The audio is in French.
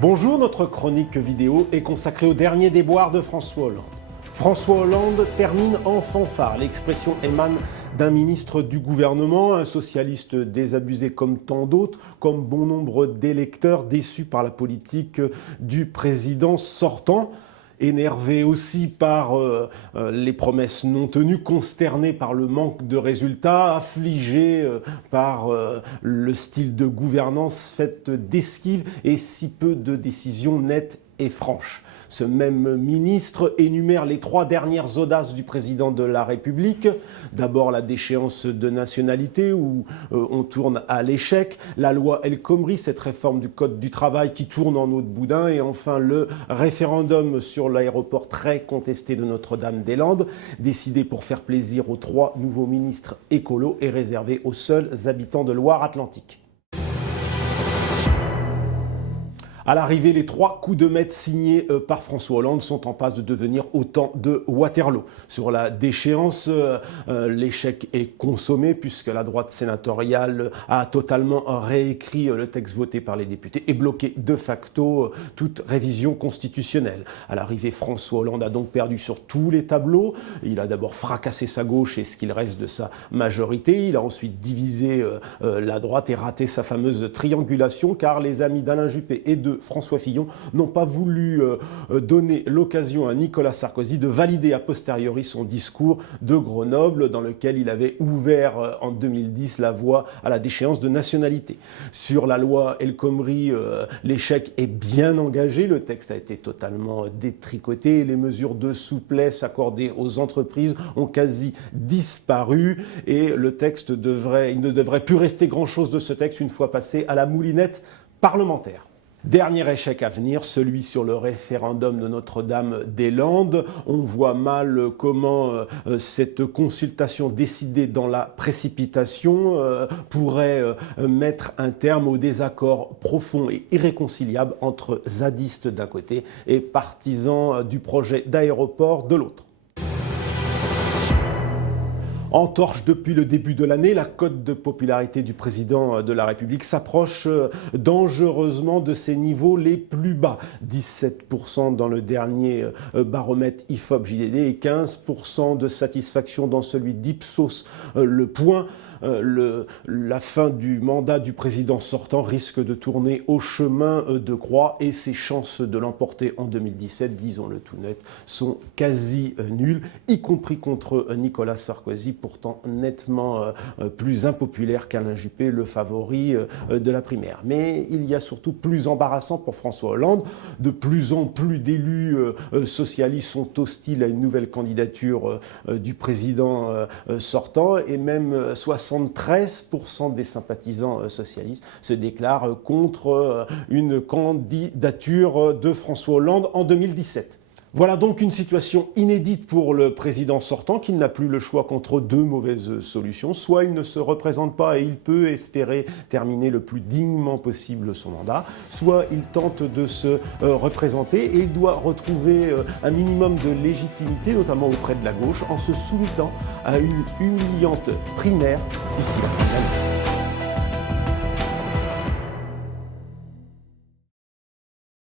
Bonjour, notre chronique vidéo est consacrée au dernier déboire de François Hollande. François Hollande termine en fanfare. L'expression émane d'un ministre du gouvernement, un socialiste désabusé comme tant d'autres, comme bon nombre d'électeurs déçus par la politique du président sortant. Énervé aussi par les promesses non tenues, consterné par le manque de résultats, affligé par le style de gouvernance faite d'esquives et si peu de décisions nettes et franches. Ce même ministre énumère les 3 dernières audaces du président de la République. D'abord la déchéance de nationalité où on tourne à l'échec, la loi El Khomri, cette réforme du code du travail qui tourne en eau de boudin, et enfin le référendum sur l'aéroport très contesté de Notre-Dame-des-Landes, décidé pour faire plaisir aux 3 nouveaux ministres écolos et réservé aux seuls habitants de Loire-Atlantique. À l'arrivée, les 3 coups de maître signés par François Hollande sont en passe de devenir autant de Waterloo. Sur la déchéance, l'échec est consommé puisque la droite sénatoriale a totalement réécrit le texte voté par les députés et bloqué de facto toute révision constitutionnelle. À l'arrivée, François Hollande a donc perdu sur tous les tableaux. Il a d'abord fracassé sa gauche et ce qu'il reste de sa majorité. Il a ensuite divisé la droite et raté sa fameuse triangulation car les amis d'Alain Juppé et de François Fillon n'ont pas voulu donner l'occasion à Nicolas Sarkozy de valider a posteriori son discours de Grenoble dans lequel il avait ouvert en 2010 la voie à la déchéance de nationalité. Sur la loi El Khomri, l'échec est bien engagé, le texte a été totalement détricoté et les mesures de souplesse accordées aux entreprises ont quasi disparu et le texte il ne devrait plus rester grand-chose de ce texte une fois passé à la moulinette parlementaire. Dernier échec à venir, celui sur le référendum de Notre-Dame-des-Landes. On voit mal comment cette consultation décidée dans la précipitation pourrait mettre un terme au désaccord profond et irréconciliable entre zadistes d'un côté et partisans du projet d'aéroport de l'autre. En torche depuis le début de l'année, la cote de popularité du président de la République s'approche dangereusement de ses niveaux les plus bas. 17% dans le dernier baromètre IFOP-JDD et 15% de satisfaction dans celui d'Ipsos Le Point. La fin du mandat du président sortant risque de tourner au chemin de croix et ses chances de l'emporter en 2017, disons-le tout net, sont quasi nulles, y compris contre Nicolas Sarkozy, pourtant nettement plus impopulaire qu'Alain Juppé, le favori de la primaire. Mais il y a surtout plus embarrassant pour François Hollande. De plus en plus d'élus socialistes sont hostiles à une nouvelle candidature du président sortant et même 73% des sympathisants socialistes se déclarent contre une candidature de François Hollande en 2017. Voilà donc une situation inédite pour le président sortant qui n'a plus le choix qu'entre 2 mauvaises solutions. Soit il ne se représente pas et il peut espérer terminer le plus dignement possible son mandat, soit il tente de se représenter et il doit retrouver un minimum de légitimité, notamment auprès de la gauche, en se soumettant à une humiliante primaire d'ici la fin de l'année.